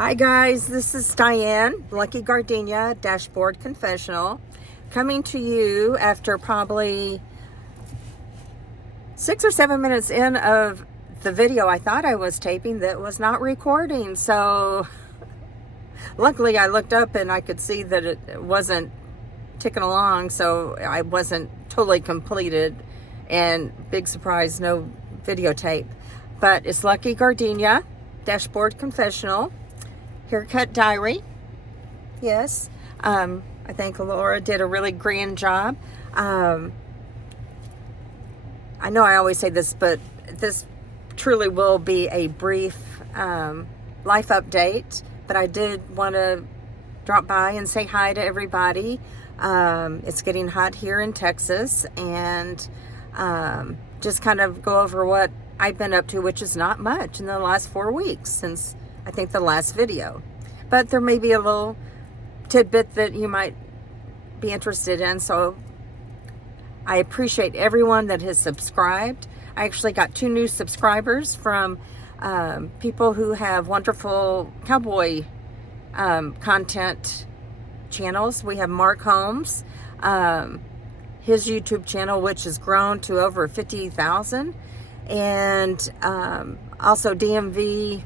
Hi guys, this is Diane, Lucky Gardenia, Dashboard Confessional, coming to you after probably 6 or 7 minutes in of the video I thought I was taping that was not recording. So luckily I looked up and I could see that it wasn't ticking along, so I wasn't totally completed, and big surprise, no videotape. But it's Lucky Gardenia, Dashboard Confessional. Haircut diary. Yes. I think Laura did a really grand job. I know I always say this, but this truly will be a brief life update. But I did want to drop by and say hi to everybody. It's getting hot here in Texas, and just kind of go over what I've been up to, which is not much in the last 4 weeks since I think the last video. But there may be a little tidbit that you might be interested in. So I appreciate everyone that has subscribed. I actually got 2 new subscribers from people who have wonderful cowboy content channels. We have Mark Holmes, his YouTube channel, which has grown to over 50,000, and also DMV.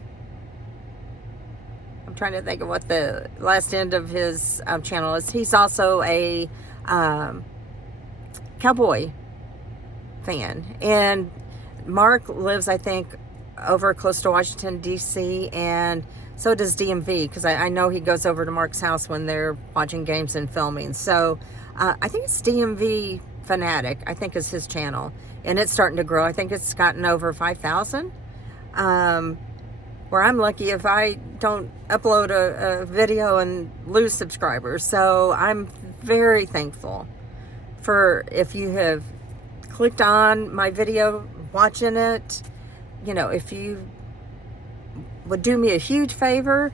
I'm trying to think of what the last end of his channel is. He's also a cowboy fan. And Mark lives, I think, over close to Washington, D.C., and so does DMV, because I know he goes over to Mark's house when they're watching games and filming. So I think it's DMV Fanatic, I think is his channel. And it's starting to grow. I think it's gotten over 5,000. Where I'm lucky if I don't upload a video and lose subscribers. So I'm very thankful for if you have clicked on my video, watching it. You know, if you would do me a huge favor,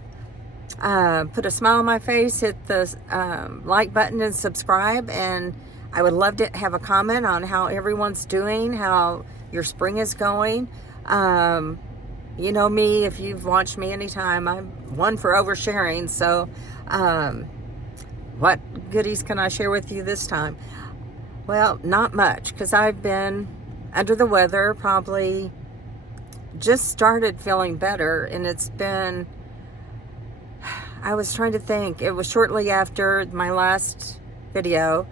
put a smile on my face, hit the like button and subscribe. And I would love to have a comment on how everyone's doing, how your spring is going. You know me, if you've watched me anytime, I'm one for oversharing. So what goodies can I share with you this time? Well, not much, because I've been under the weather, probably just started feeling better. And it's been, I was trying to think, it was shortly after my last video.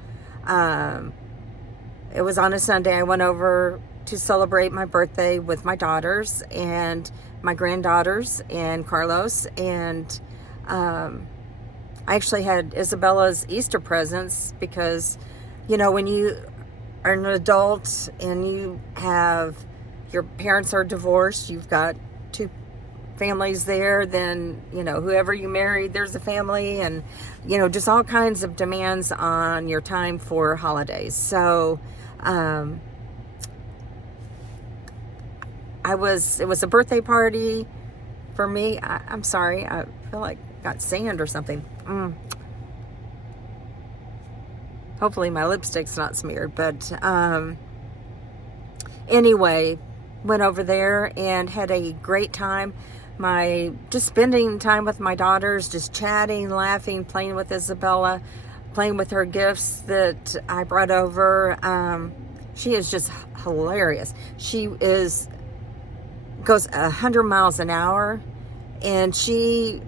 It was on a Sunday. I went over to celebrate my birthday with my daughters and my granddaughters and Carlos, and I actually had Isabella's Easter presents, because you know, when you are an adult and you have, your parents are divorced, you've got 2 families there, then you know, whoever you married, there's a family, and you know, just all kinds of demands on your time for holidays. So it was a birthday party for me. I'm sorry, I feel like I got sand or something. Hopefully my lipstick's not smeared, but anyway, went over there and had a great time. Just spending time with my daughters, just chatting, laughing, playing with Isabella, playing with her gifts that I brought over. She is just hilarious. She goes 100 miles an hour, and she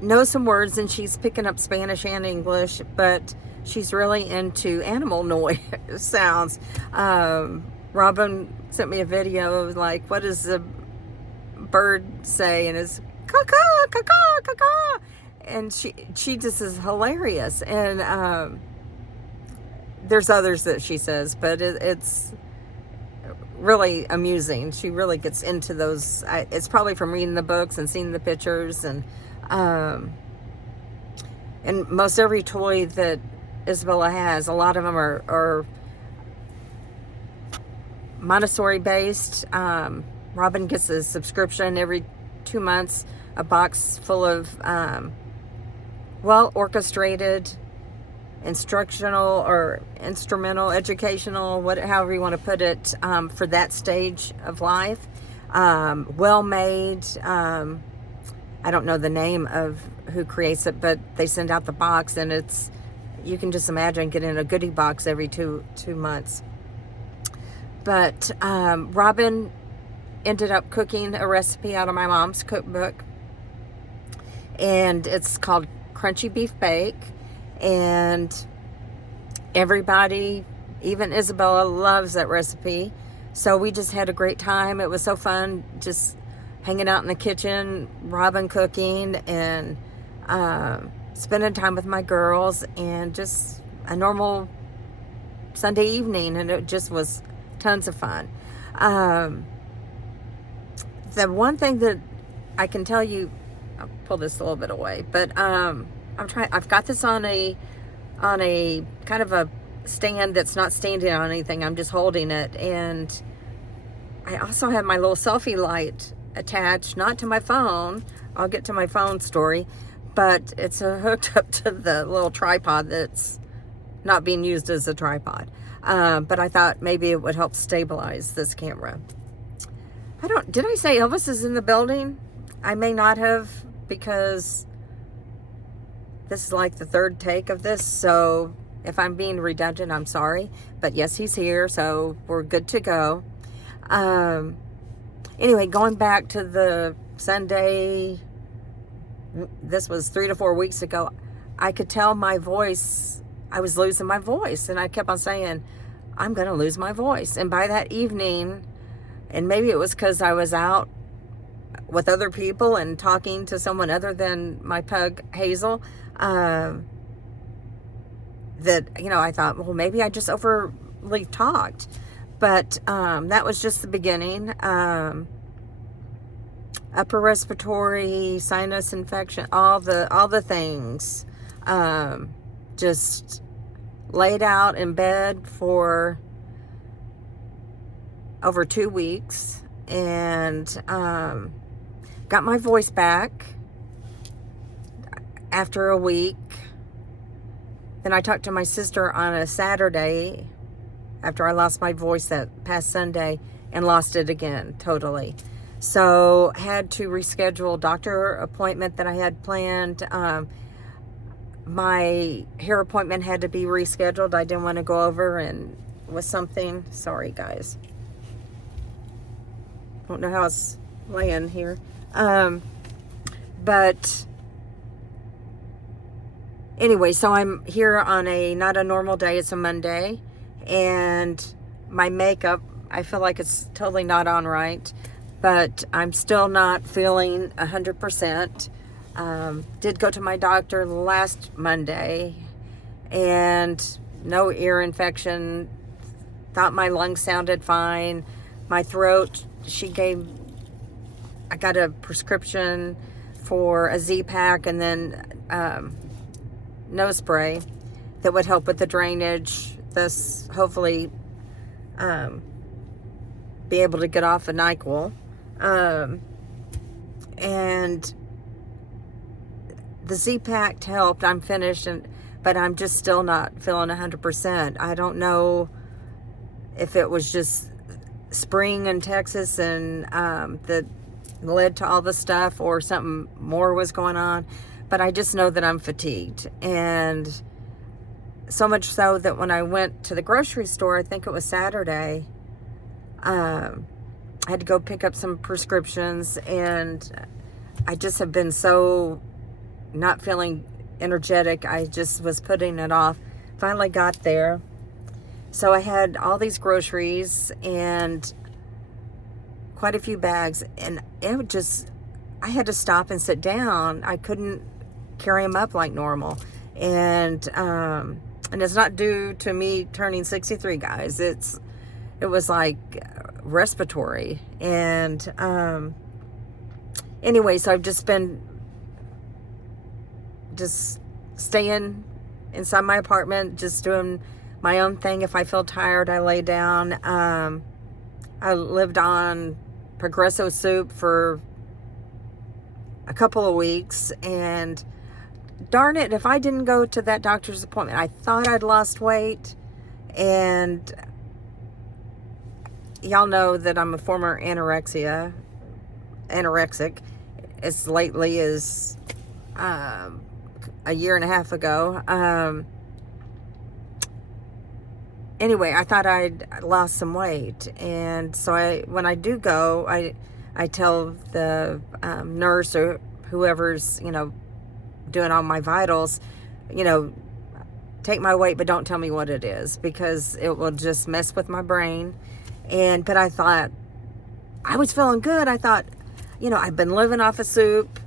knows some words, and she's picking up Spanish and English, but she's really into animal noise sounds. Robin sent me a video of like, what does the bird say? And it's caw-caw, caw-caw, caw-caw. And she just is hilarious. And there's others that she says, but it's really amusing. She really gets into those. It's probably from reading the books and seeing the pictures, and most every toy that Isabella has, a lot of them are Montessori based. Robin gets a subscription every 2 months, a box full of well orchestrated instructional or instrumental, educational, however you want to put it, for that stage of life. Well made, I don't know the name of who creates it, but they send out the box, and you can just imagine getting a goodie box every two months. But Robin ended up cooking a recipe out of my mom's cookbook, and it's called Crunchy Beef Bake, and everybody, even Isabella, loves that recipe. So we just had a great time. It was so fun just hanging out in the kitchen, Robin cooking, and spending time with my girls, and just a normal Sunday evening, and it just was tons of fun. The one thing that I can tell you, I'll pull this a little bit away, but I've got this on a kind of a stand that's not standing on anything. I'm just holding it, and I also have my little selfie light attached, not to my phone. I'll get to my phone story, but it's hooked up to the little tripod that's not being used as a tripod. But I thought maybe it would help stabilize this camera. Did I say Elvis is in the building? I may not have, because this is like the third take of this, so if I'm being redundant, I'm sorry. But yes, he's here, so we're good to go. Anyway, going back to the Sunday, this was 3 to 4 weeks ago, I could tell my voice, I was losing my voice, and I kept on saying, I'm going to lose my voice. And by that evening, and maybe it was because I was out with other people and talking to someone other than my pug, Hazel, that, I thought, well, maybe I just overly talked. But that was just the beginning. Upper respiratory, sinus infection, all the things. Just laid out in bed for over 2 weeks, and got my voice back after a week. Then I talked to my sister on a Saturday after I lost my voice that past Sunday, and lost it again totally. So had to reschedule a doctor appointment that I had planned. My hair appointment had to be rescheduled. I didn't want to go over and with something. Sorry, guys. Don't know how it's laying here. But anyway, so I'm here on not a normal day. It's a Monday. And my makeup, I feel like it's totally not on right. But I'm still not feeling 100%. Did go to my doctor last Monday, and no ear infection. Thought my lungs sounded fine. My throat, I got a prescription for a Z-Pack, and then nose spray that would help with the drainage. Thus, hopefully, be able to get off of NyQuil. And the Z-Pack helped. I'm finished, but I'm just still not feeling 100%. I don't know if it was just spring in Texas and that led to all the stuff, or something more was going on. But I just know that I'm fatigued. And so much so that when I went to the grocery store, I think it was Saturday, I had to go pick up some prescriptions, and I just have been so not feeling energetic. I just was putting it off. Finally got there. So I had all these groceries and quite a few bags, and I had to stop and sit down. I couldn't carry them up like normal. And it's not due to me turning 63, guys. It was like respiratory. And anyway, so I've just been staying inside my apartment, just doing my own thing. If I feel tired, I lay down. I lived on Progresso soup for a couple of weeks, and darn it, if I didn't go to that doctor's appointment, I thought I'd lost weight. And y'all know that I'm a former anorexic, as lately as a year and a half ago. Anyway, I thought I'd lost some weight, and so when I do go, I tell the nurse or whoever's doing all my vitals, take my weight, but don't tell me what it is, because it will just mess with my brain. But I thought I was feeling good. I thought, I've been living off of soup.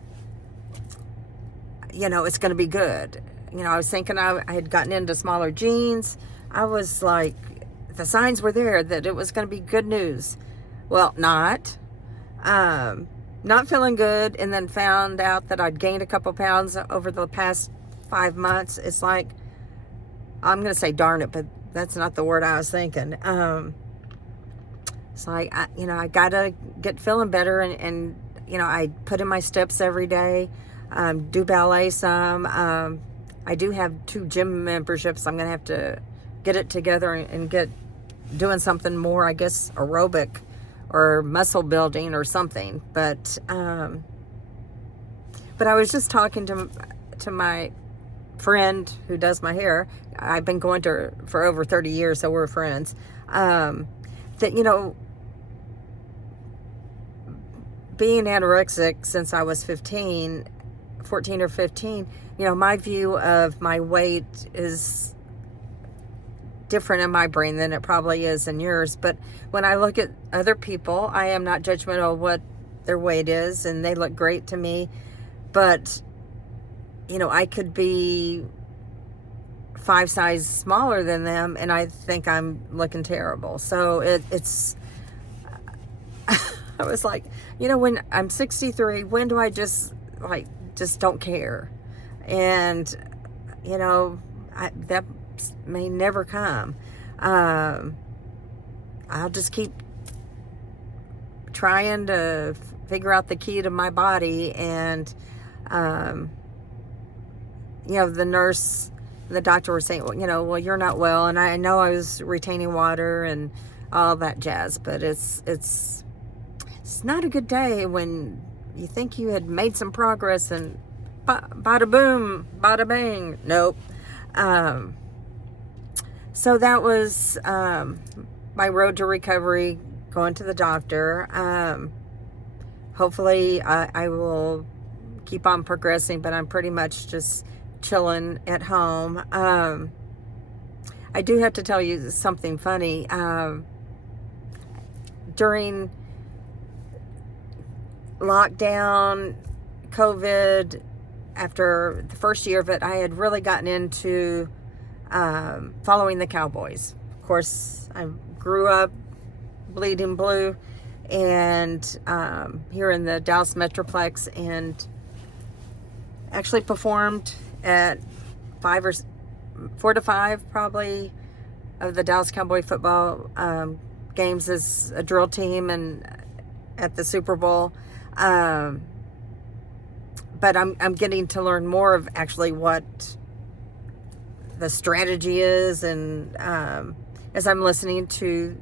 It's going to be good. I was thinking I had gotten into smaller jeans. I was like, the signs were there that it was going to be good news. Well, not. Not feeling good, and then found out that I'd gained a couple pounds over the past 5 months. It's like, I'm going to say darn it, but that's not the word I was thinking. It's like, I got to get feeling better, and I put in my steps every day, do ballet some. I do have 2 gym memberships. I'm going to have to get it together and get doing something more, I guess, aerobic or muscle building or something. But I was just talking to my friend who does my hair. I've been going to her for over 30 years, so we're friends. That, being anorexic since I was 14 or 15, my view of my weight is different in my brain than it probably is in yours. But when I look at other people, I am not judgmental of what their weight is, and they look great to me. But I could be 5 sizes smaller than them, and I think I'm looking terrible. So it's I was like, when I'm 63, when do I just don't care? And that may never come. I'll just keep trying to figure out the key to my body. And the nurse, the doctor were saying, well, you're not well. And I know I was retaining water and all that jazz, but it's not a good day when you think you had made some progress and bada boom, bada bang. Nope. So that was my road to recovery, going to the doctor. Hopefully I will keep on progressing, but I'm pretty much just chilling at home. I do have to tell you something funny. During lockdown, COVID, after the first year of it, I had really gotten into following the Cowboys. Of course, I grew up bleeding blue, and here in the Dallas Metroplex, and actually performed at 4 to 5 probably of the Dallas Cowboy football games as a drill team, and at the Super Bowl. But I'm getting to learn more of actually what the strategy is, and as I'm listening to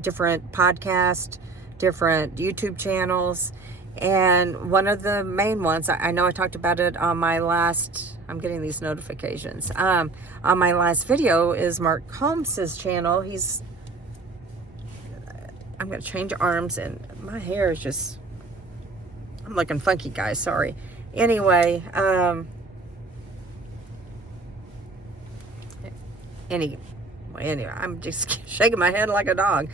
different podcasts, different YouTube channels, and one of the main ones, I know I talked about it on my last, I'm getting these notifications, on my last video, is Mark Holmes's channel. I'm going to change arms, and my hair is just, I'm looking funky, guys, sorry. Anyway, anyway, I'm just shaking my head like a dog.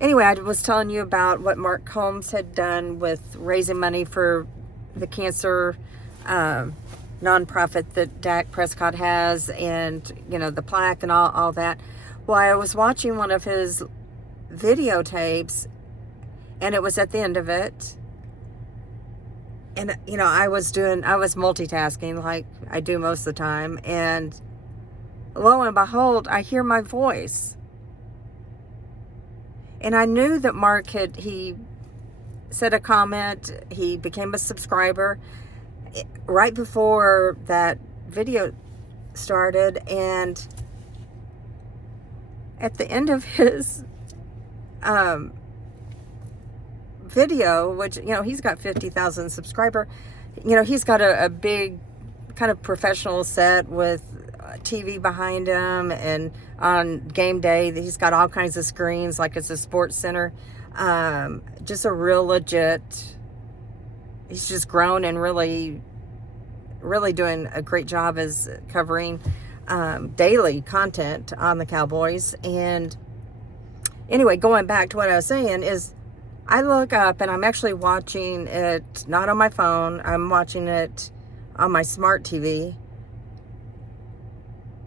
Anyway, I was telling you about what Mark Holmes had done with raising money for the cancer nonprofit that Dak Prescott has, and the plaque and all that. Well, I was watching one of his videotapes, and it was at the end of it. And, I was multitasking like I do most of the time. And lo and behold, I hear my voice. And I knew that Mark he said a comment. He became a subscriber right before that video started. And at the end of his video, which, you know, he's got 50,000 subscriber. You know, he's got a big kind of professional set with TV behind him, and on game day he's got all kinds of screens like it's a sports center. Just a real legit, he's just grown and really doing a great job as covering daily content on the Cowboys. And anyway, going back to what I was saying is, I look up and I'm actually watching it not on my phone, I'm watching it on my smart TV.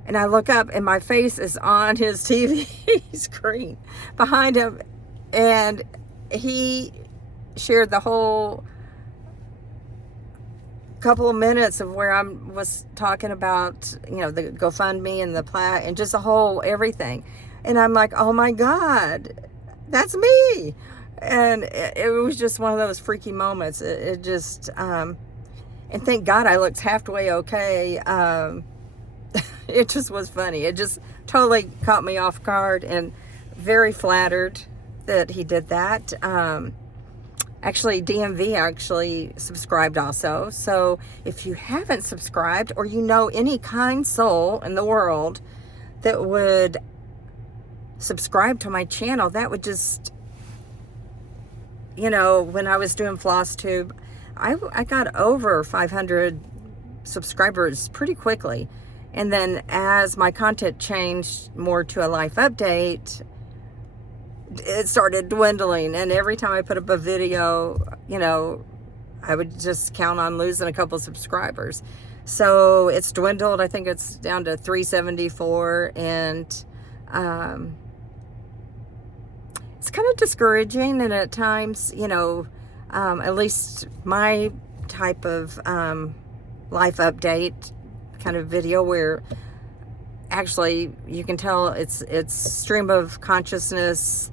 And I look up and my face is on his TV screen behind him. And he shared the whole couple of minutes of where I was talking about, you know, the GoFundMe and the plaque and just the whole everything. And I'm like, oh my God, that's me. And it was just one of those freaky moments. It just, and thank God I looked halfway okay. It just was funny. It just totally caught me off guard, and very flattered that he did that. Actually, DMV actually subscribed also. So if you haven't subscribed, or you know any kind soul in the world that would subscribe to my channel, that would just, you know, when I was doing FlossTube, I got over 500 subscribers pretty quickly. And then as my content changed more to a life update, it started dwindling. And every time I put up a video, you know, I would just count on losing a couple subscribers. So it's dwindled. I think it's down to 374. And it's kind of discouraging. And at times, you know, at least my type of life update kind of video, where actually you can tell it's stream of consciousness,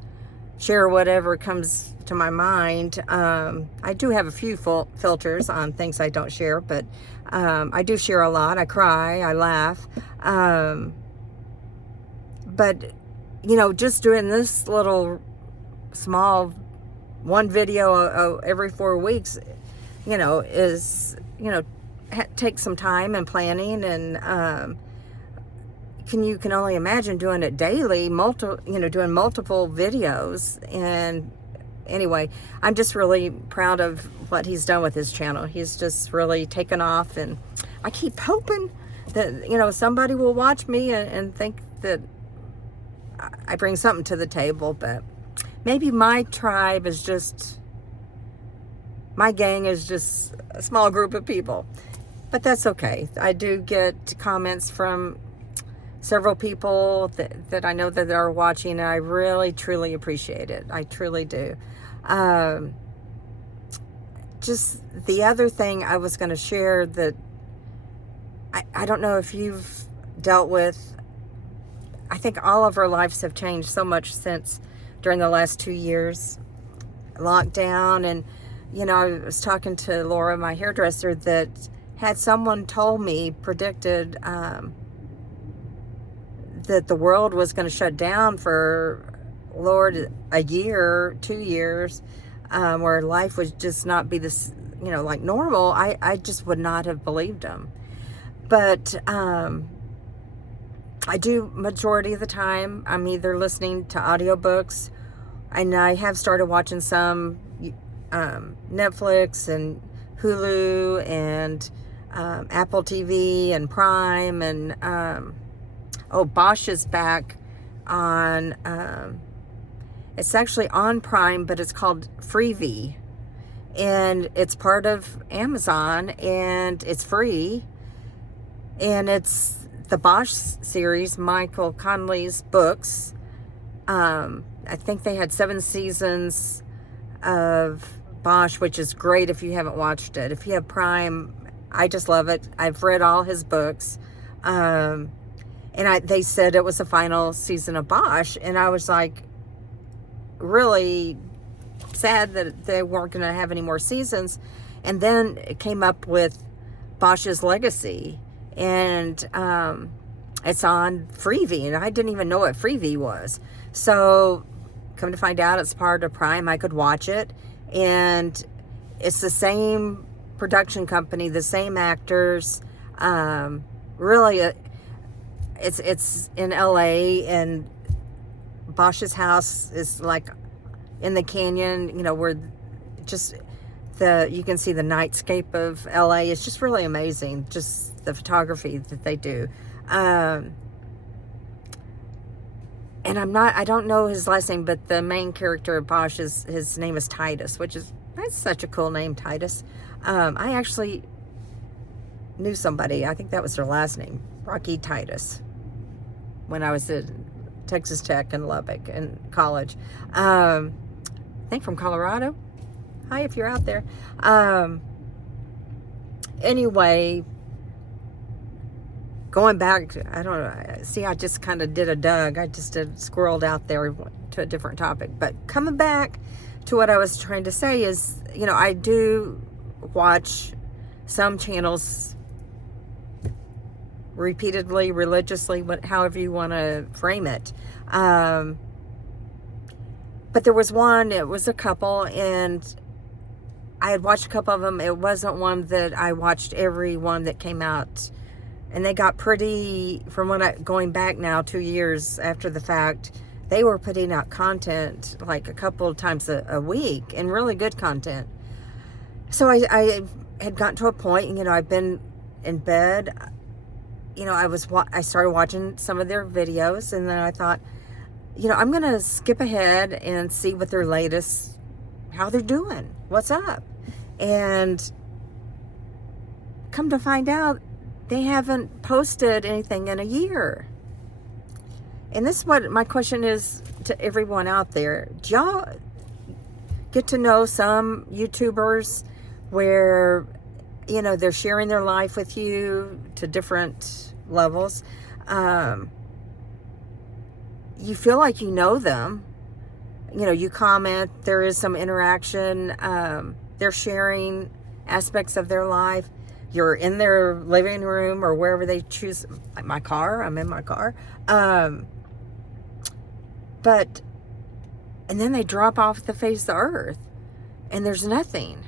share whatever comes to my mind. I do have a few filters on things I don't share, but I do share a lot. I cry, I laugh, but you know, just doing this little small one video every 4 weeks, you know, is, you know, takes some time and planning, and you can only imagine doing it daily, doing multiple videos. And anyway, I'm just really proud of what he's done with his channel. He's just really taken off, and I keep hoping that, you know, somebody will watch me and think that I bring something to the table. But maybe my tribe is just, my gang is just a small group of people. But that's okay. I do get comments from several people that I know that are watching, and I really, truly appreciate it. I truly do. Just the other thing I was going to share that I don't know if you've dealt with. I think all of our lives have changed so much since during the last 2 years, lockdown. And, you know, I was talking to Laura, my hairdresser, that had someone told me, predicted that the world was going to shut down for, Lord, a year, 2 years, where life would just not be this, you know, like normal, I just would not have believed them. But I do, majority of the time, I'm either listening to audiobooks, and I have started watching some Netflix and Hulu and Apple TV and Prime, and Bosch is back on, it's actually on Prime, but it's called Freevee, and it's part of Amazon, and it's free, and it's the Bosch series, Michael Connelly's books. I think they had 7 seasons of Bosch, which is great if you haven't watched it. If you have Prime, I just love it. I've read all his books. And they said it was the final season of Bosch. And I was like, really sad that they weren't going to have any more seasons. And then it came up with Bosch's Legacy. And it's on Freevee. And I didn't even know what Freevee was. So come to find out, it's part of Prime. I could watch it. and it's the same production company, the same actors. Really, it's in LA, and Bosch's house is like in the canyon, where just you can see the nightscape of LA. It's just really amazing, just the photography that they do. And I don't know his last name, but the main character of Bosch his name is Titus, that's such a cool name, Titus. I actually knew somebody, I think that was their last name, Rocky Titus, when I was at Texas Tech in Lubbock in college. I think from Colorado. Hi, if you're out there. Anyway, going back, I don't know. See, I just kind of did a Doug. I just squirreled out there to a different topic. But coming back to what I was trying to say is, I do watch some channels repeatedly, religiously, however you want to frame it. But there was one, it was a couple, and I had watched a couple of them. It wasn't one that I watched every one that came out. And they got pretty, going back now 2 years after the fact, they were putting out content like a couple of times a week, and really good content. So I had gotten to a point, I've been in bed, I started watching some of their videos, and then I thought, I'm going to skip ahead and see what their latest, how they're doing, what's up. And come to find out, they haven't posted anything in a year. And this is what my question is to everyone out there. Do y'all get to know some YouTubers where, they're sharing their life with you to different levels? You feel like you know them. You comment, there is some interaction. They're sharing aspects of their life. You're in their living room or wherever they choose. Like my car, I'm in my car. And then they drop off the face of the earth, and there's nothing.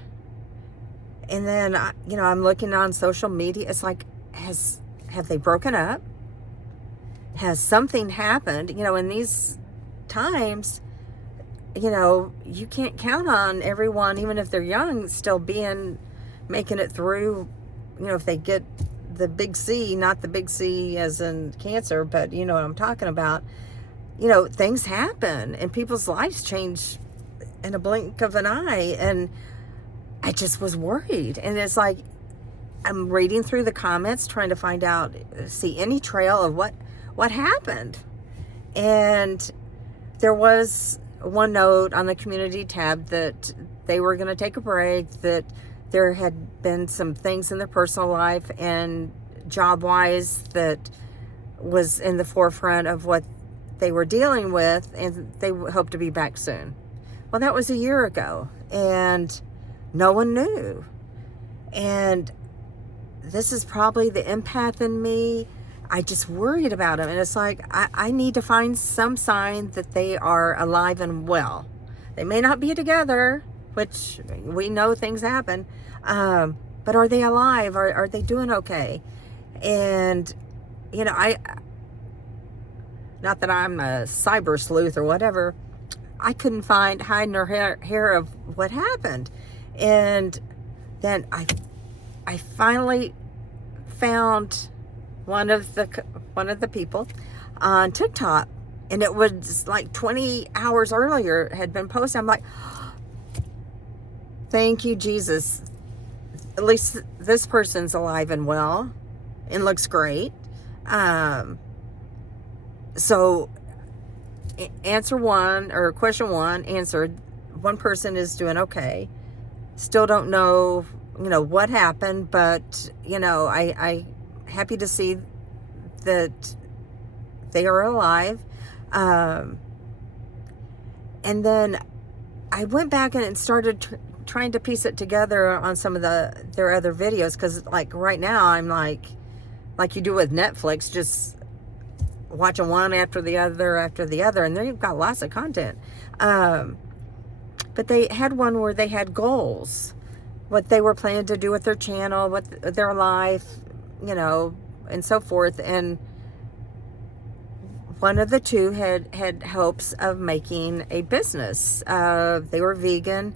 And then, I'm looking on social media. It's like, have they broken up? Has something happened? In these times, you can't count on everyone, even if they're young, still making it through. If they get the big C, not the big C as in cancer, but you know what I'm talking about. Things happen and people's lives change in a blink of an eye. And I just was worried. And it's like, I'm reading through the comments, trying to find out, see any trail of what happened. And there was one note on the community tab that they were going to take a break, that there had been some things in their personal life and job-wise that was in the forefront of what they were dealing with, and they hope to be back soon. Well, that was a year ago, and no one knew. And this is probably the empath in me. I just worried about them. And it's like, I need to find some sign that they are alive and well. They may not be together, which we know things happen. But are they alive? Are they doing okay? And, not that I'm a cyber sleuth or whatever, I couldn't find hide nor hair of what happened. And then I finally found one of the people on TikTok, and it was like 20 hours earlier had been posted. I'm like, thank you, Jesus. At least this person's alive and well and looks great. So answer one, or question one answered. One person is doing okay. Still don't know, what happened, but, I happy to see that they are alive. And then I went back and started trying to piece it together on some of their other videos, because like right now I'm like you do with Netflix, just watching one after the other, and they've got lots of content. But but they had one where they had goals, what they were planning to do with their channel, with their life, you know, and so forth. And one of the two had hopes of making a business. They were vegan,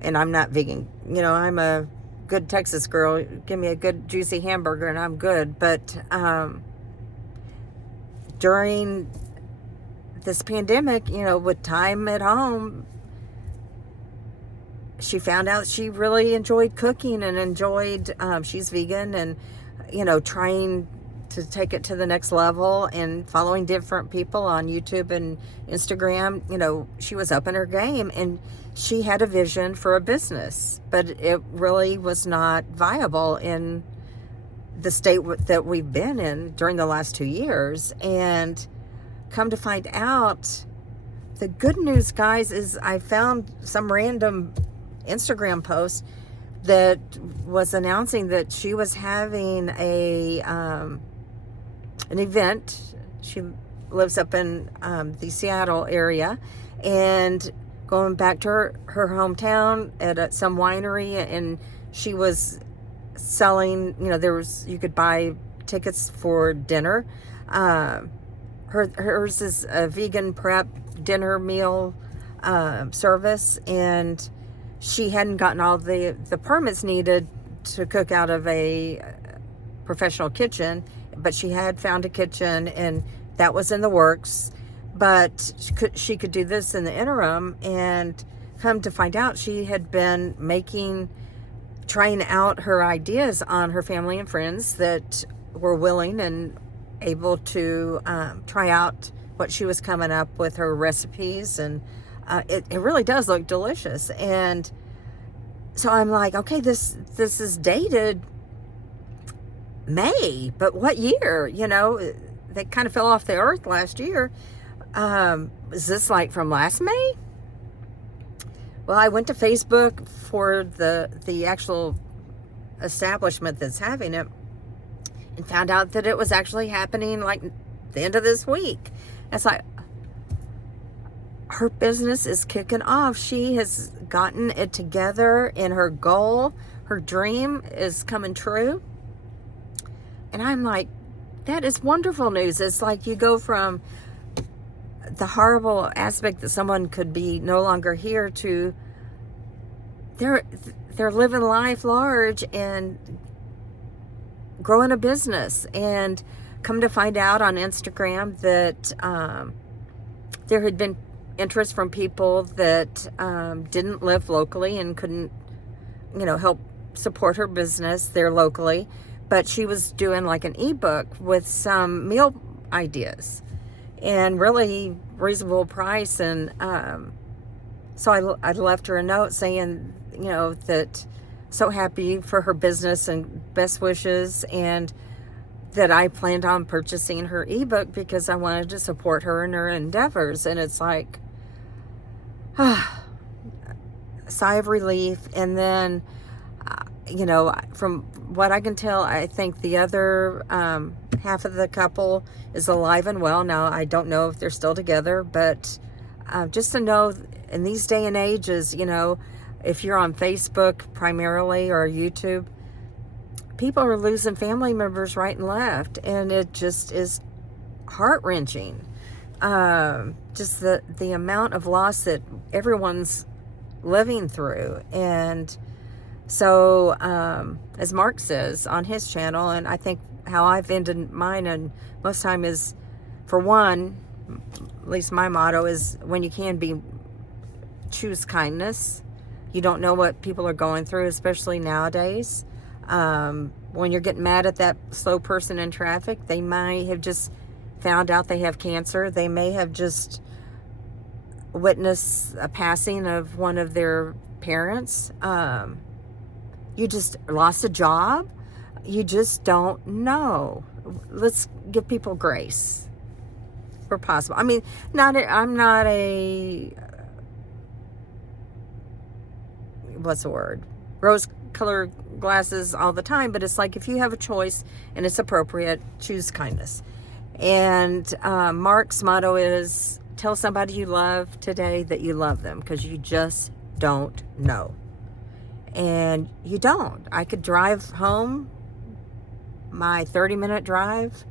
and I'm not vegan. You know, I'm a good Texas girl. Give me a good juicy hamburger and I'm good. But during this pandemic, you know, with time at home, she found out she really enjoyed cooking and enjoyed, she's vegan, and, you know, trying to take it to the next level and following different people on YouTube and Instagram. You know, she was up in her game, and she had a vision for a business, but it really was not viable in the state that we've been in during the last 2 years. And come to find out, the good news, guys, is I found some random Instagram post that was announcing that she was having an event. She lives up in the Seattle area, and going back to her hometown at some winery, and she was selling, you know, you could buy tickets for dinner. Hers is a vegan prep dinner meal service, and she hadn't gotten all the permits needed to cook out of a professional kitchen, but she had found a kitchen, and that was in the works. But she could do this in the interim, and come to find out, she had been trying out her ideas on her family and friends that were willing and able to try out what she was coming up with, her recipes, and it really does look delicious. And so I'm like, okay, this is dated May, but what year? You know, they kind of fell off the earth last year. Is this like from last May? Well, I went to Facebook for the actual establishment that's having it, and found out that it was actually happening like the end of this week. It's like, her business is kicking off. She has gotten it together, and her goal, her dream is coming true. And I'm like, that is wonderful news. It's like you go from the horrible aspect that someone could be no longer here to they're living life large and growing a business. And come to find out on Instagram that there had been interest from people that didn't live locally and couldn't, you know, help support her business there locally. But she was doing like an ebook with some meal ideas and really reasonable price. And so I left her a note saying, you know, that so happy for her business and best wishes, and that I planned on purchasing her ebook because I wanted to support her in her endeavors. And it's like, sigh of relief. And then, you know, from what I can tell, I think the other half of the couple is alive and well. Now, I don't know if they're still together, but just to know in these day and ages, you know, if you're on Facebook primarily or YouTube, people are losing family members right and left, and it just is heart-wrenching. Just the amount of loss that everyone's living through. And so, as Mark says on his channel, and I think how I've ended mine, and most time is, for one, at least my motto is, when you can be, choose kindness. You don't know what people are going through, especially nowadays. When you're getting mad at that slow person in traffic, they might have just found out they have cancer. They may have just witnessed a passing of one of their parents. You just lost a job. You just don't know. Let's give people grace where possible. I mean, I'm not a, what's the word? Rose-colored glasses all the time, but it's like, if you have a choice and it's appropriate, choose kindness. And Mark's motto is, tell somebody you love today that you love them, because you just don't know. And you don't. I could drive home, my 30-minute drive,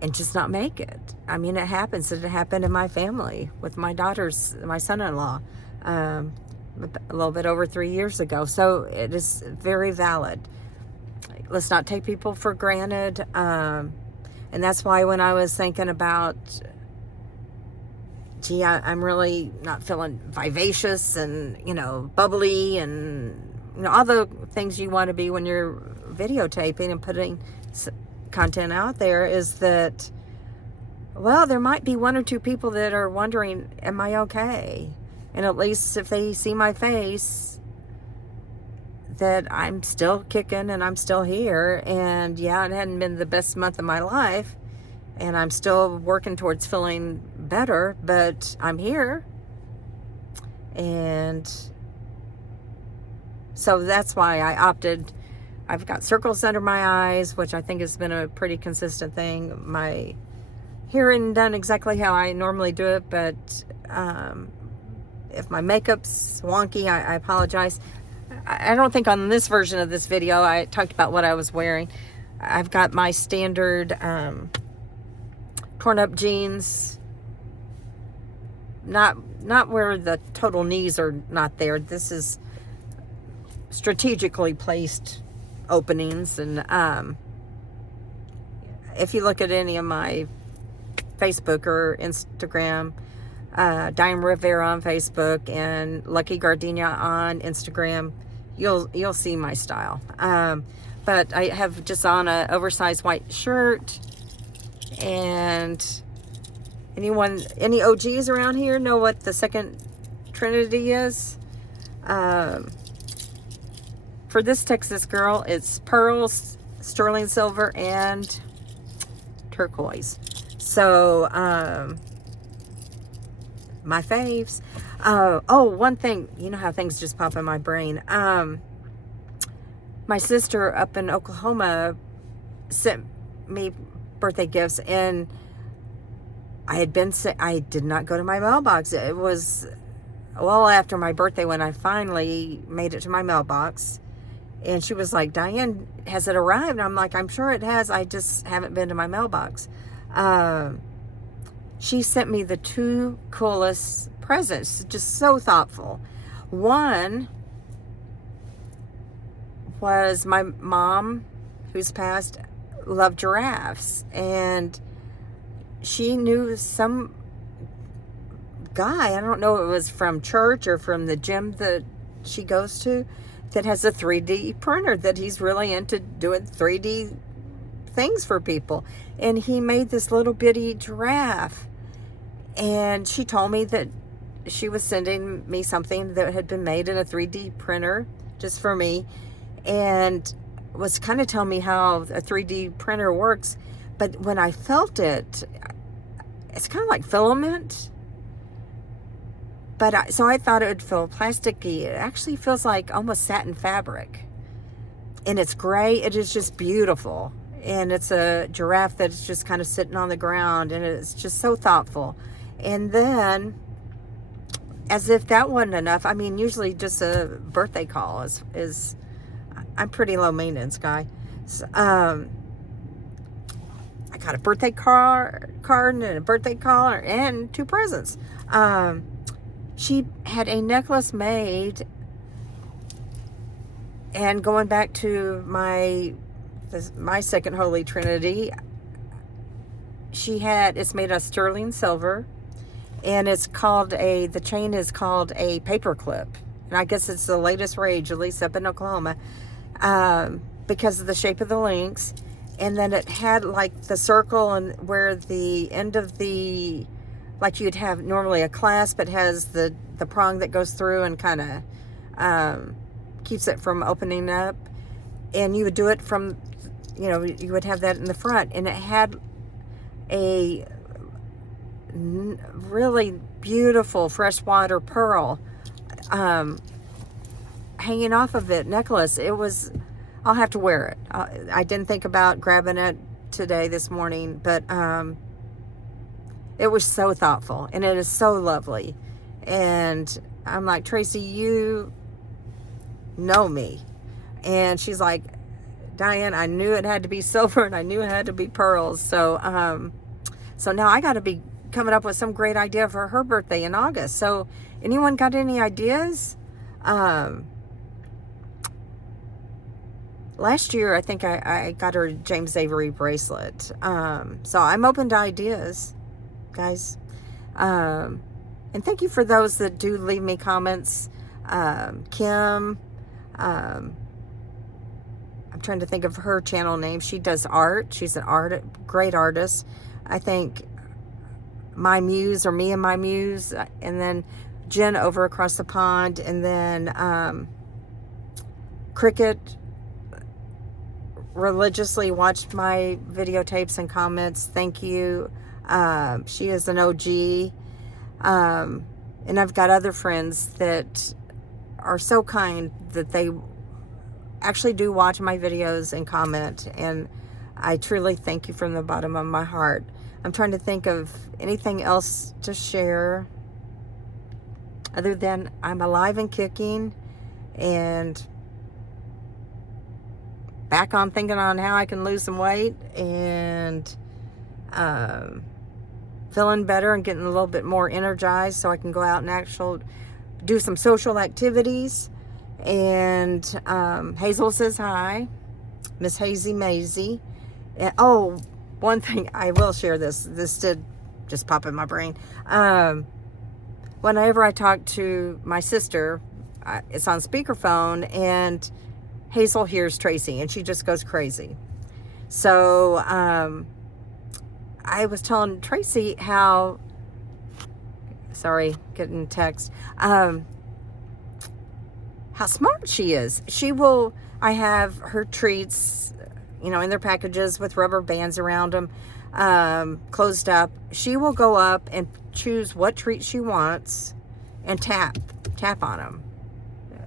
and just not make it. I mean, it happens. It happened in my family with my my son-in-law, a little bit over 3 years ago. So it is very valid. Let's not take people for granted. And that's why when I was thinking about, gee, I'm really not feeling vivacious and, bubbly and, all the things you want to be when you're videotaping and putting content out there, is that, well, there might be one or two people that are wondering, am I okay? And at least if they see my face, that I'm still kicking and I'm still here. And yeah, it hadn't been the best month of my life, and I'm still working towards feeling better, but I'm here. And so that's why I opted. I've got circles under my eyes, which I think has been a pretty consistent thing. My hearing done exactly how I normally do it, but if my makeup's wonky, I apologize. I don't think on this version of this video I talked about what I was wearing. I've got my standard torn up jeans, not where the total knees are not there. This is strategically placed openings. And if you look at any of my Facebook or Instagram, Diane Rivera on Facebook and Lucky Gardenia on Instagram, you'll see my style. But I have just on a oversized white shirt. And any OGs around here know what the second Trinity is? For this Texas girl, it's pearls, sterling silver, and turquoise. So, my faves. One thing, you know how things just pop in my brain. My sister up in Oklahoma sent me birthday gifts, and I did not go to my mailbox. It was well after my birthday when I finally made it to my mailbox. And she was like, Diane, has it arrived? And I'm like, I'm sure it has. I just haven't been to my mailbox. She sent me the two coolest presents, just so thoughtful. One was my mom, who's passed, loved giraffes. And she knew some guy, I don't know if it was from church or from the gym that she goes to, that has a 3D printer, that he's really into doing 3D things for people. And he made this little bitty giraffe. And she told me that she was sending me something that had been made in a 3D printer just for me, and was kind of telling me how a 3D printer works. But when I felt it, it's kind of like filament. But so I thought it would feel plasticky. It actually feels like almost satin fabric. And it's gray. It is just beautiful. And it's a giraffe that's just kind of sitting on the ground. And it's just so thoughtful. And then, as if that wasn't enough, I mean, usually just a birthday call is I'm pretty low maintenance guy. So, I got a birthday card and a birthday call and two presents. She had a necklace made, and going back to my second Holy Trinity, it's made of sterling silver, and the chain is called a paper clip. And I guess it's the latest rage, at least up in Oklahoma, because of the shape of the links. And then it had like the circle, and where the end of the, like you'd have normally a clasp, it has the prong that goes through and kind of keeps it from opening up. And you would do it from, you would have that in the front, and it had a really beautiful freshwater pearl hanging off of it, necklace. I'll have to wear it. I didn't think about grabbing it this morning, but it was so thoughtful, and it is so lovely. And I'm like, Tracy, you know me. And she's like, Diane, I knew it had to be silver and I knew it had to be pearls. So, so now I got to be coming up with some great idea for her birthday in August. So anyone got any ideas? Last year, I think I got her a James Avery bracelet. So I'm open to ideas, guys. And thank you for those that do leave me comments. Kim, I'm trying to think of her channel name. She does art. She's an great artist. I think My Muse, or Me and My Muse, and then Jen over across the pond, and then Cricket religiously watched my videotapes and comments. Thank you. She is an OG. And I've got other friends that are so kind that they actually do watch my videos and comment, and I truly thank you from the bottom of my heart. I'm trying to think of anything else to share other than I'm alive and kicking, and back on thinking on how I can lose some weight, and feeling better and getting a little bit more energized so I can go out and actually do some social activities. And Hazel says hi, Miss Hazy Maisie. And oh, one thing I will share, this did just pop in my brain. Whenever I talk to my sister, it's on speakerphone, and Hazel hears Tracy and she just goes crazy. So I was telling Tracy how, sorry, getting text, how smart she is. I have her treats, in their packages with rubber bands around them, closed up. She will go up and choose what treat she wants and tap on them.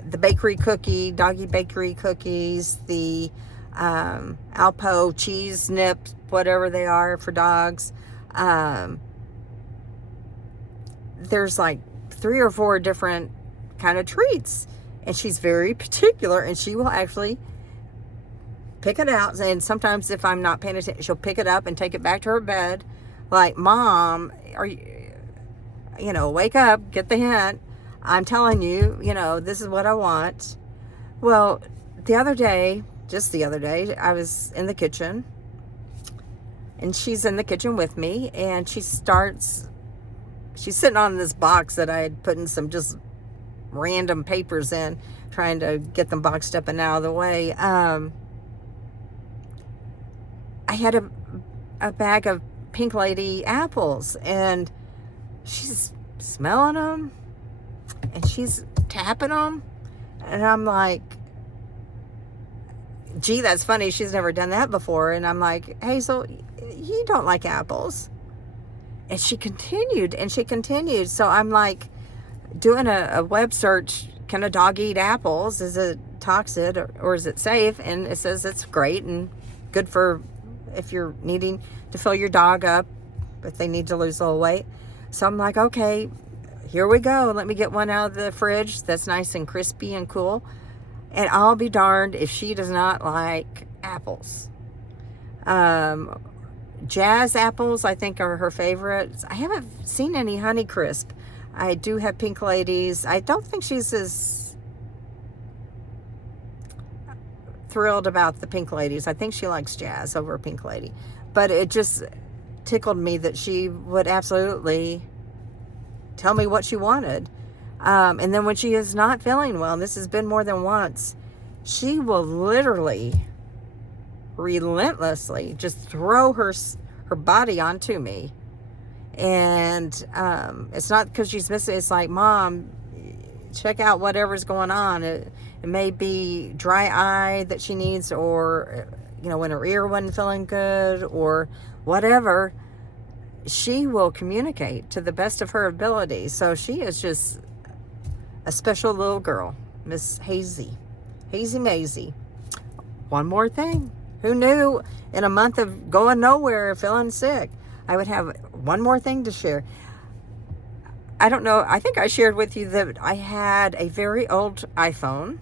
The bakery cookie, doggy bakery cookies, the Alpo cheese nips, whatever they are for dogs. There's like 3 or 4 different kind of treats, and she's very particular, and she will actually pick it out. And sometimes if I'm not paying attention, she'll pick it up and take it back to her bed. Like, Mom, are you, wake up, get the hint. I'm telling you, this is what I want. Well, just the other day, I was in the kitchen, and she's in the kitchen with me, and she's sitting on this box that I had put in some just random papers in, trying to get them boxed up and out of the way. I had a bag of Pink Lady apples, and she's smelling them, and she's tapping them, and I'm like, gee, that's funny. She's never done that before. And I'm like, Hazel, you don't like apples. And she continued. So I'm like doing a web search. Can a dog eat apples? Is it toxic or is it safe? And it says it's great and good for if you're needing to fill your dog up, if they need to lose a little weight. So I'm like, okay, here we go. Let me get one out of the fridge that's nice and crispy and cool. And I'll be darned if she does not like apples. Jazz apples, I think, are her favorites. I haven't seen any Honeycrisp. I do have Pink Ladies. I don't think she's as thrilled about the Pink Ladies. I think she likes Jazz over Pink Lady. But it just tickled me that she would absolutely tell me what she wanted. And then when she is not feeling well, and this has been more than once, she will literally, relentlessly just throw her body onto me. And it's not because she's missing. It's like, Mom, check out whatever's going on. It may be dry eye that she needs, or, when her ear wasn't feeling good, or whatever. She will communicate to the best of her ability. So she is just a special little girl, Miss Hazy Maisie. One more thing. Who knew in a month of going nowhere, feeling sick, I would have one more thing to share. I don't know, I think I shared with you that I had a very old iPhone,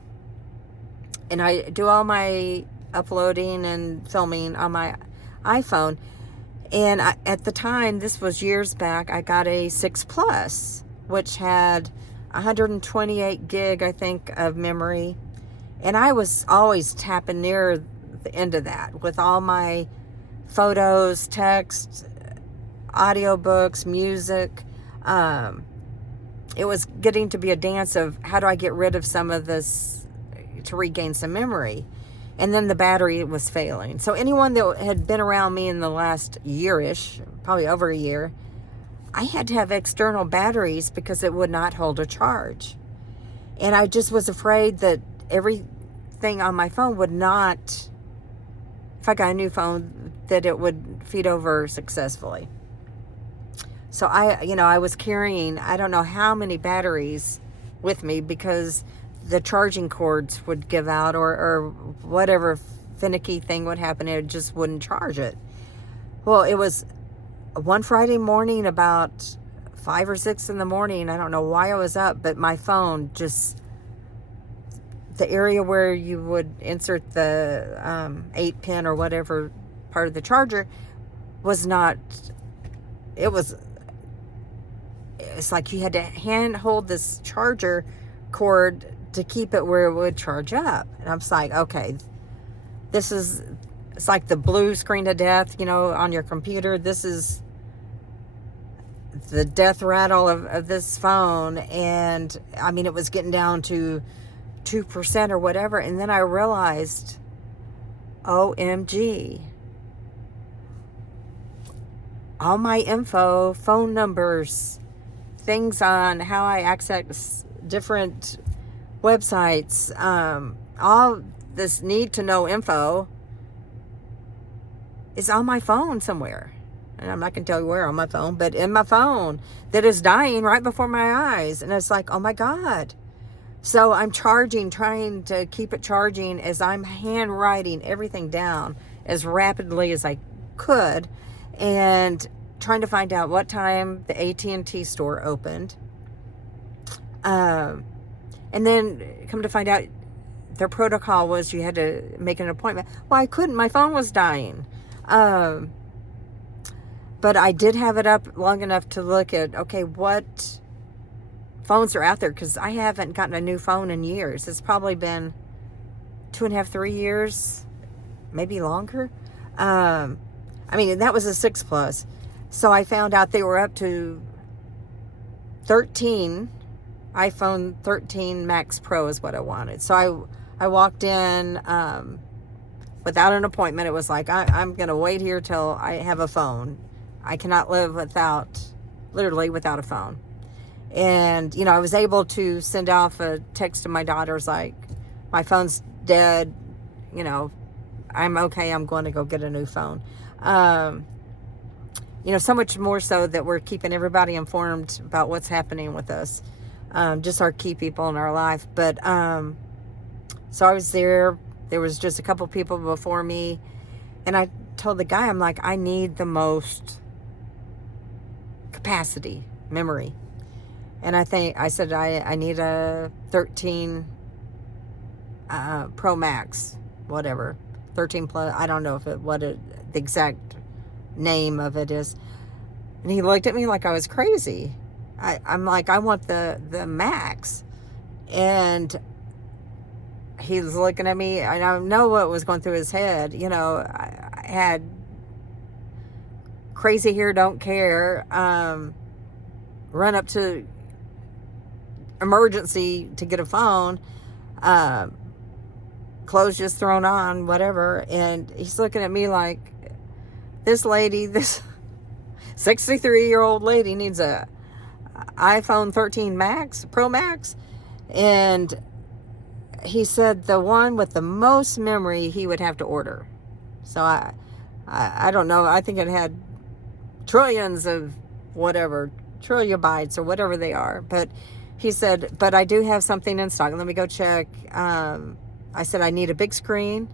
and I do all my uploading and filming on my iPhone. And at the time, this was years back, I got a 6 Plus, which had 128 gig, I think, of memory. And I was always tapping near the end of that with all my photos, text, audiobooks, music. It was getting to be a dance of how do I get rid of some of this to regain some memory. And then the battery was failing. So anyone that had been around me in the last year-ish, probably over a year, I had to have external batteries because it would not hold a charge. And I just was afraid that everything on my phone would not, if I got a new phone, that it would feed over successfully. So I was carrying, I don't know how many batteries with me because the charging cords would give out or whatever finicky thing would happen. It just wouldn't charge it. Well, it was one Friday morning about 5 or 6 in the morning. I don't know why I was up, but my phone just, the area where you would insert the 8 pin or whatever part of the charger was not, it's like you had to hand hold this charger cord to keep it where it would charge up. And I'm just like, okay, it's like the blue screen of death, on your computer. This is the death rattle of this phone. And I mean, it was getting down to 2% or whatever. And then I realized, OMG, all my info, phone numbers, things on how I access different websites, all this need to know info is on my phone somewhere. And I'm not going to tell you where on my phone, but in my phone that is dying right before my eyes. And it's like, oh my God. So I'm trying to keep it charging as I'm handwriting everything down as rapidly as I could, and trying to find out what time the AT&T store opened. And then come to find out their protocol was you had to make an appointment. Well, I couldn't. My phone was dying. But I did have it up long enough to look at, okay, what phones are out there, because I haven't gotten a new phone in years. It's probably been 2.5, 3 years, maybe longer. I mean, that was a 6 Plus. So I found out they were up to 13, iPhone 13 Max Pro is what I wanted. So I walked in without an appointment. It was like, I'm going to wait here till I have a phone. I cannot live literally without a phone. And, I was able to send off a text to my daughters like, my phone's dead, I'm okay, I'm going to go get a new phone. So much more so that we're keeping everybody informed about what's happening with us. Just our key people in our life. But, so I was there. There was just a couple people before me. And I told the guy, I'm like, I need the most capacity, memory. And I said, I need a 13 Pro Max, whatever. 13 Plus, I don't know the exact name of it is. And he looked at me like I was crazy. I'm like, I want the Max. And he was looking at me, and I know what was going through his head. I had crazy hair, don't care, run up to emergency to get a phone, clothes just thrown on, whatever. And he's looking at me like, this 63-year-old lady needs a iPhone 13 Max, Pro Max. And he said the one with the most memory he would have to order. So I don't know. I think it had trillions of whatever, trillibytes or whatever they are. But he said, but I do have something in stock. Let me go check. I said, I need a big screen.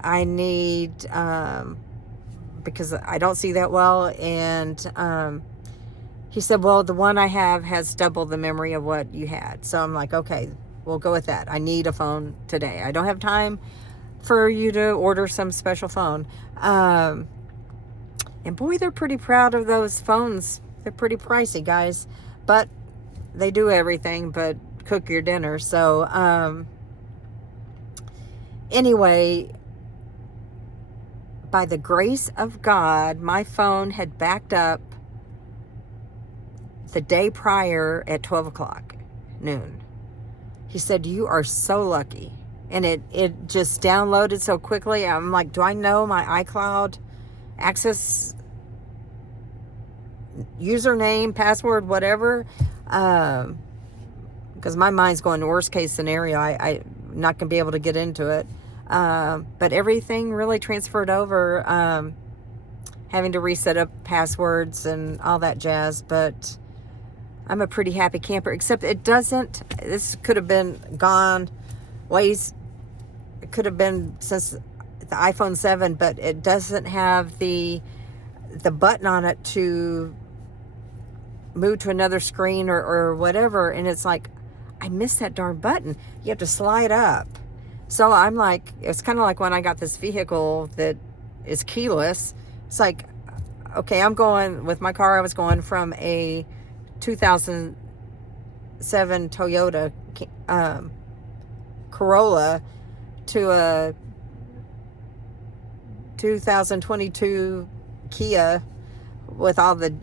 I need, because I don't see that well. And he said, well, the one I have has double the memory of what you had. So I'm like, okay, we'll go with that. I need a phone today. I don't have time for you to order some special phone. And boy, they're pretty proud of those phones. They're pretty pricey, guys, but they do everything but cook your dinner. So anyway, by the grace of God, my phone had backed up the day prior at 12 o'clock noon. He said, you are so lucky. And it just downloaded so quickly. I'm like, do I know my iCloud access username, password, whatever? Because my mind's going to worst case scenario. I'm not going to be able to get into it. But everything really transferred over, having to reset up passwords and all that jazz. But I'm a pretty happy camper, except it doesn't, this could have been gone ways, it could have been since the iPhone 7, but it doesn't have the button on it to move to another screen or whatever. And it's like, I missed that darn button. You have to slide up. So I'm like, it's kind of like when I got this vehicle that is keyless. It's like, okay, I'm going with my car. I was going from a 2007 Toyota Corolla to a 2022 Kia with all the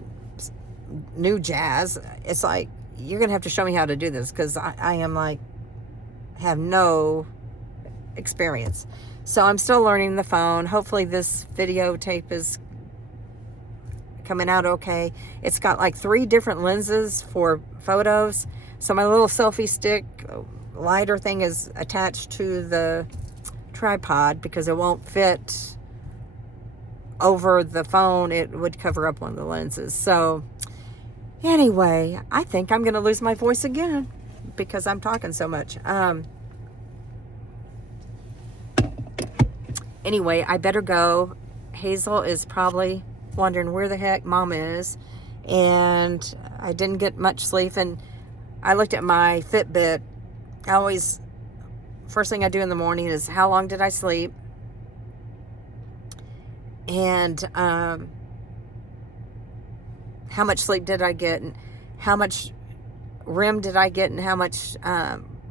new jazz. It's like, you're gonna have to show me how to do this, because I am like, have no experience. So I'm still learning the phone. Hopefully this videotape is coming out okay. It's got like 3 different lenses for photos. So my little selfie stick lighter thing is attached to the tripod because it won't fit over the phone. It would cover up one of the lenses. So anyway, I think I'm gonna lose my voice again because I'm talking so much. Anyway, I better go. Hazel is probably wondering where the heck Mom is, and I didn't get much sleep. And I looked at my Fitbit. I always, first thing I do in the morning is how long did I sleep, and how much sleep did I get, and how much REM did I get, and how much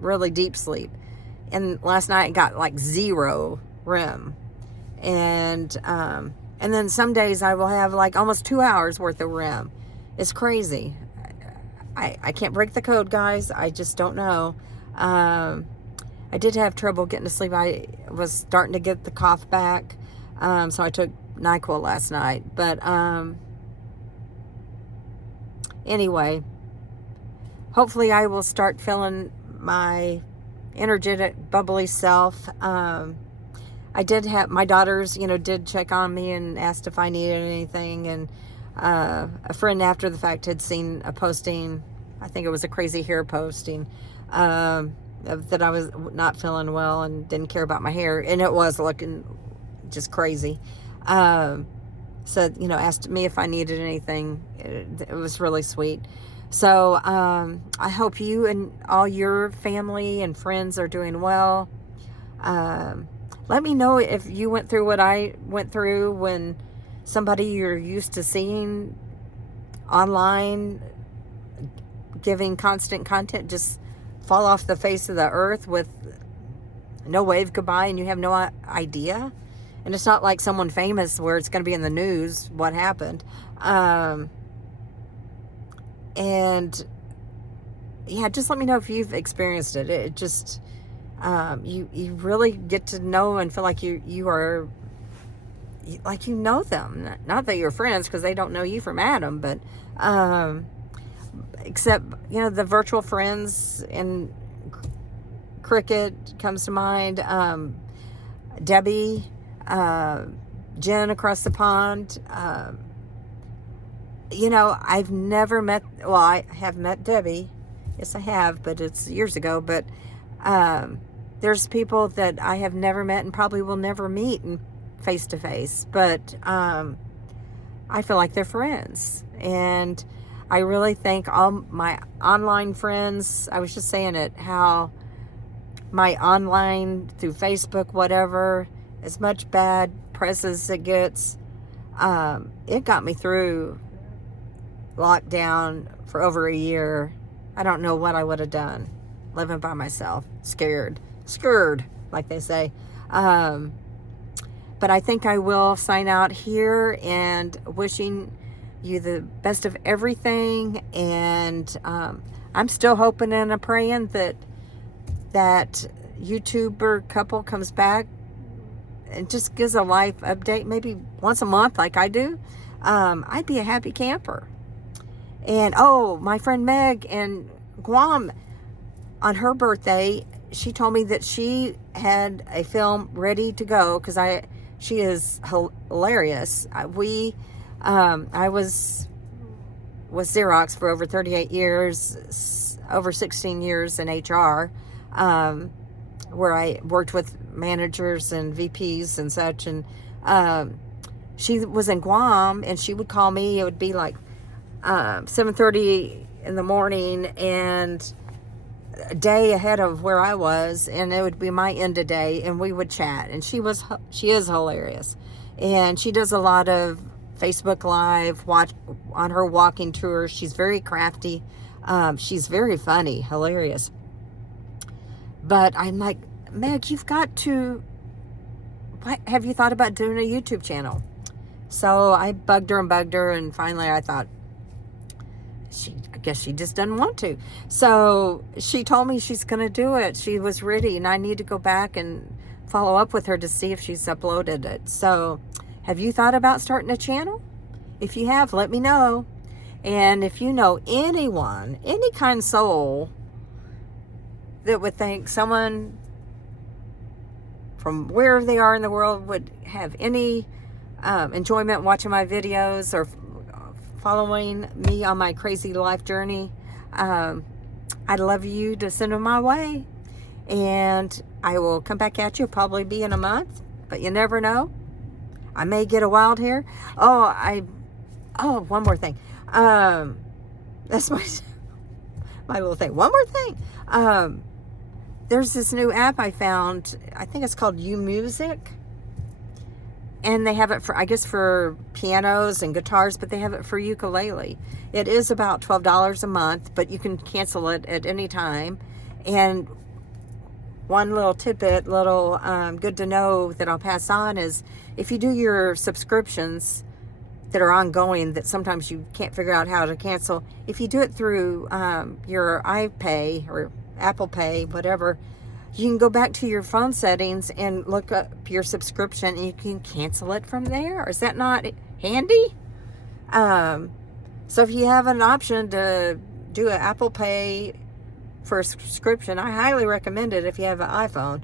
really deep sleep. And last night I got like 0 REM, and then some days I will have like almost 2 hours worth of REM. It's crazy. I can't break the code, guys. I just don't know. I did have trouble getting to sleep. I was starting to get the cough back, so I took NyQuil last night. But anyway, hopefully I will start feeling my energetic, bubbly self. I did have my daughters, did check on me and asked if I needed anything. And a friend after the fact had seen a posting, I think it was a crazy hair posting, that I was not feeling well and didn't care about my hair. And it was looking just crazy. Said, asked me if I needed anything. It was really sweet. So I hope you and all your family and friends are doing well. Let me know if you went through what I went through when somebody you're used to seeing online giving constant content just fall off the face of the earth with no wave goodbye, and you have no idea. And it's not like someone famous where it's going to be in the news what happened. And yeah, just let me know if you've experienced it. It just, you really get to know and feel like you are, like you know them. Not that you're friends, because they don't know you from Adam, but except, the virtual friends and cricket comes to mind. Debbie, Jen across the pond. I've never met, well, I have met Debbie. Yes, I have, but it's years ago. But there's people that I have never met and probably will never meet face to face. But I feel like they're friends. And I really thank all my online friends. I was just saying it, how my online through Facebook, whatever, as much bad press as it gets, it got me through lockdown for over a year. I don't know what I would have done living by myself, scared, like they say. But I think I will sign out here, and wishing you the best of everything. And I'm still hoping and praying that YouTuber couple comes back and just gives a life update, maybe once a month like I do. I'd be a happy camper. And oh, my friend Meg in Guam, on her birthday, she told me that she had a film ready to go, because she is hilarious. I was with Xerox for over 38 years, over 16 years in HR, where I worked with managers and VPs and such. And she was in Guam, and she would call me. It would be like 7:30 in the morning, and a day ahead of where I was, and it would be my end of day, and we would chat. And she is hilarious, and she does a lot of Facebook Live watch on her walking tours. She's very crafty. She's very funny, hilarious. But I'm like, Meg, you've got to. Have you thought about doing a YouTube channel? So I bugged her, and finally I thought, I guess she just doesn't want to. So she told me she's going to do it. She was ready, and I need to go back and follow up with her to see if she's uploaded it. So have you thought about starting a channel? If you have, let me know. And if you know anyone, any kind soul that would think someone from wherever they are in the world would have any enjoyment watching my videos or following me on my crazy life journey, I'd love you to send them my way, and I will come back at you. Probably be in a month, but you never know. I may get a wild hair. One more thing. That's my little thing. One more thing. There's this new app I found. I think it's called YouMusic. And they have it for pianos and guitars, but they have it for ukulele. It is about $12 a month, but you can cancel it at any time. And one little tidbit, good to know that I'll pass on is, if you do your subscriptions that are ongoing, that sometimes you can't figure out how to cancel, if you do it through your iPay or Apple Pay, whatever, you can go back to your phone settings and look up your subscription, and you can cancel it from there. Is that not handy? So if you have an option to do an Apple Pay for a subscription, I highly recommend it if you have an iPhone.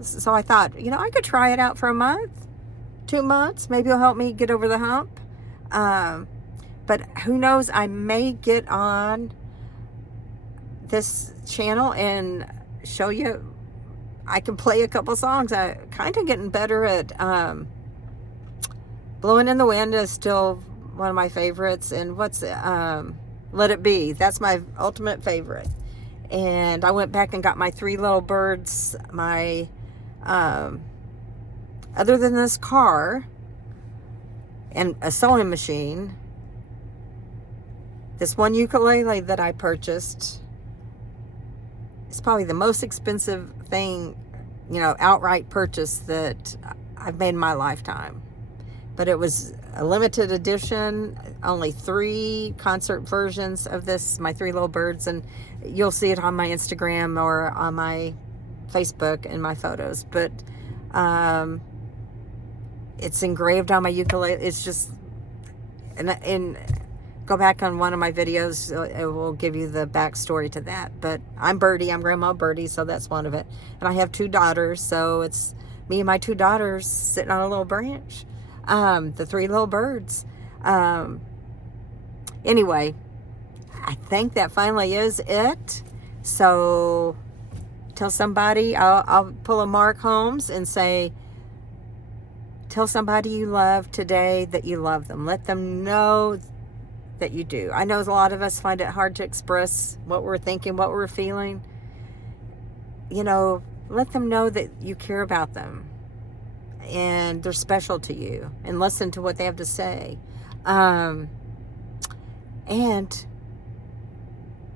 So I thought, I could try it out for a month, 2 months. Maybe it'll help me get over the hump. But who knows, I may get on this channel and show you. I can play a couple songs. I kind of getting better at Blowing in the Wind is still one of my favorites, and Let It Be, that's my ultimate favorite. And I went back and got my Three Little Birds, my other than this car and a sewing machine, this one ukulele that I purchased. It's probably the most expensive thing, outright purchase that I've made in my lifetime. But it was a limited edition, only 3 concert versions of this, my Three Little Birds, and you'll see it on my Instagram or on my Facebook in my photos. But it's engraved on my ukulele. It's just, and go back on one of my videos, it will give you the backstory to that. But I'm Birdie, I'm Grandma Birdie, so that's one of it. And I have 2 daughters, so it's me and my 2 daughters sitting on a little branch. The Three Little Birds. Anyway, I think that finally is it. So tell somebody, I'll pull a Mark Holmes and say, tell somebody you love today that you love them. Let them know that you do. I know a lot of us find it hard to express what we're thinking, what we're feeling. You know, let them know that you care about them and they're special to you, and listen to what they have to say. And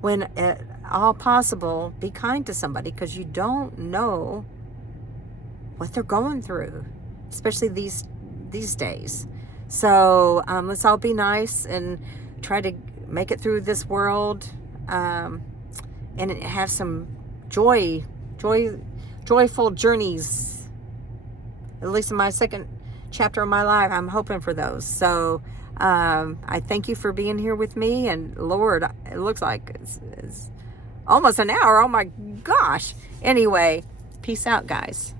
when at all possible, be kind to somebody, because you don't know what they're going through, especially these days. So let's all be nice and try to make it through this world, and have some joyful journeys. At least in my second chapter of my life, I'm hoping for those. So I thank you for being here with me. And Lord, it looks like it's almost an hour. Oh my gosh. Anyway, peace out, guys.